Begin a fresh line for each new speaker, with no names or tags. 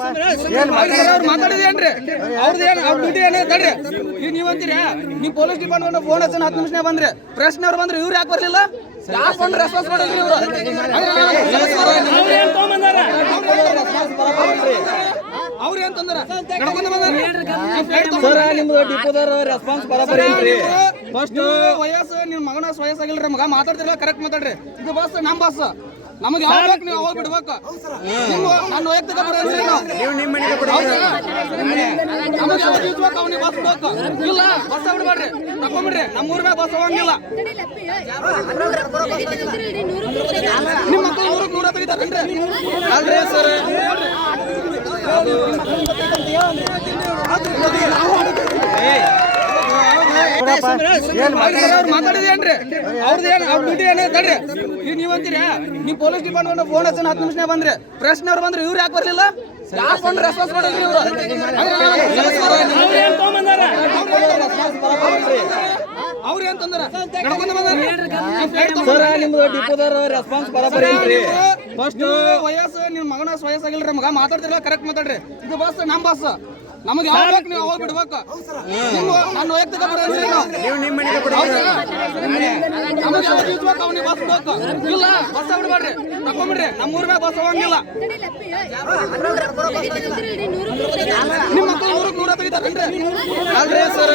ಅವ್ರು ಮಾತಾಡಿದೇನ್ರಿ ಅವ್ರದ್ದು ಏನು ಅವ್ರ ಡ್ಯೂಟಿ ಏನು ತಡ್ರಿ ಈಗ ನೀವು ಅಂತೀರಿ? ನೀವು ಪೊಲೀಸ್ ಡಿಪಾರ್ಟ್ಮೆಂಟ್ ಫೋನ್ ಹಚ್ಚ ಹತ್ತು ನಿಮಿಷ ಬಂದ್ರಿ. ಪ್ರಶ್ನೆವ್ರು ಬಂದ್ರೆ ಇವ್ರು ಯಾಕೆ ಬರ್ಲಿಲ್ಲ? ಯಾಕೆ ಬಂದ್ರೆ ರೆಸ್ಪಾನ್ಸ್ ಮಾಡಿದ್ರಿ ಇವರು? ಅವ್ರು ಏನ್ ತಂದಾರ?
ನಿಮ್ದು ಡಿಪೋದವ್ರ ರೆಸ್ಪಾನ್ಸ್
ಫಸ್ಟ್ ವಯಸ್ಸು ನಿಮ್ ಮಗನ ವಯಸ್ಸಾಗಿಲ್ರಿ ಮಗ ಮಾತಾಡ್ತಿರಲ್ಲ ಕರೆಕ್ಟ್ ಮಾತಾಡ್ರಿ. ಇದು ಬಸ್ ನಮ್ ಬಸ್ ನಮಗೆ ಯಾವಾಗ ಬೇಕು ನೀವು ಅವಾಗ ಬಿಡ್ಬೇಕು. ನನ್ನ ವೈಯಕ್ತಿಕ ನಾವು
ನೀವು ನಿಮ್ಮ ಮನೆಗೆ
ನಮಗೆ ಯಾವಾಗ ಅವ್ನಿಗೆ ಬಸ್ ಬೇಕು. ಇಲ್ಲ ಬಸ್ ಬಿಡ್ಬೇಡ್ರಿ ತಕೊಂಬಿಡ್ರಿ. ನಮ್ಮ ಊರ್ ಬಸ್ ಹೋಗಂಗಿಲ್ಲ. ನಿಮ್ಮ ಮಕ್ಕಳು ನೂರಕ್ಕೆ ನೂರ ತೆಗಿತಾರೇನ್ರಿ ಅಲ್ರಿ ಸರ್. ಮಾತಾಡಿದೇನ್ರಿ ಅವ್ರದ್ದು ಏನು ಅವ್ರ ಡ್ಯೂಟಿ ಏನು ತಡ್ರಿ. ಈಗ ನೀವು ಪೊಲೀಸ್ ಡಿಪಾರ್ಟ್ಮೆಂಟ್ ಫೋನ್ ಹಚ್ಚ ಹತ್ತು ನಿಮಿಷ ಬಂದ್ರಿ. ಬಂದ್ರೆ ಇವ್ರು ಯಾಕೆ ಬರಲಿಲ್ಲ? ಯಾಕೆ ಬಂದು ರೆಸ್ಪಾನ್ಸ್ ಮಾಡಿದ್ರಿ ಇವ್ರು? ಅವ್ರು ಏನ್ ತಂದಾರ? ನಡ್ಕೊಂಡ್ ಬಂದಾರ?
ಸರ್ ನಿಮ್ದು ಡಿಪೋದವ್ರ ರೆಸ್ಪಾನ್ಸ್ ಬರೋಬ್ಬರಿ ಐತ್ರಿ
ಫಸ್ಟ್ ವಯಸ್ಸು ನಿಮ್ ಮಗನ ವಯಸ್ಸಾಗಿಲ್ರಿ ಮಗ ಮಾತಾಡ್ತಿರಲ್ಲ ಕರೆಕ್ಟ್ ಮಾತಾಡ್ರಿ. ಇದು ಬಸ್ ನಮ್ ಬಸ್ ನಮಗೆ ಯಾವಾಗ ಬೇಕು ನೀವು ಅವಾಗ ಬಿಡ್ಬೇಕು. ನಿಮ್ಮ ನನ್ನ ವೈಯಕ್ತಿಕ ನೀವು
ನಿಮ್ಮ ಮನೆಗೆ
ನಮಗೆ ಯಾವಾಗ ಇದ್ಬೇಕು ಅವ್ನಿಗೆ ಬಸ್ ಬೇಕು. ಇಲ್ಲ ಬಸ್ ಬಿಡ್ಬೇಡ್ರಿ ತಕೊಂಬಿಡ್ರಿ ನಮ್ಮ ಊರ್ ಬಸ್ ಹೋಗಂಗಿಲ್ಲ. ನಿಮ್ಮ ಮಕ್ಕಳು ನೂರಕ್ಕೆ ನೂರ ತೆಗಿತಾರೇನ್ರಿ ಅಲ್ರಿ ಸರ್.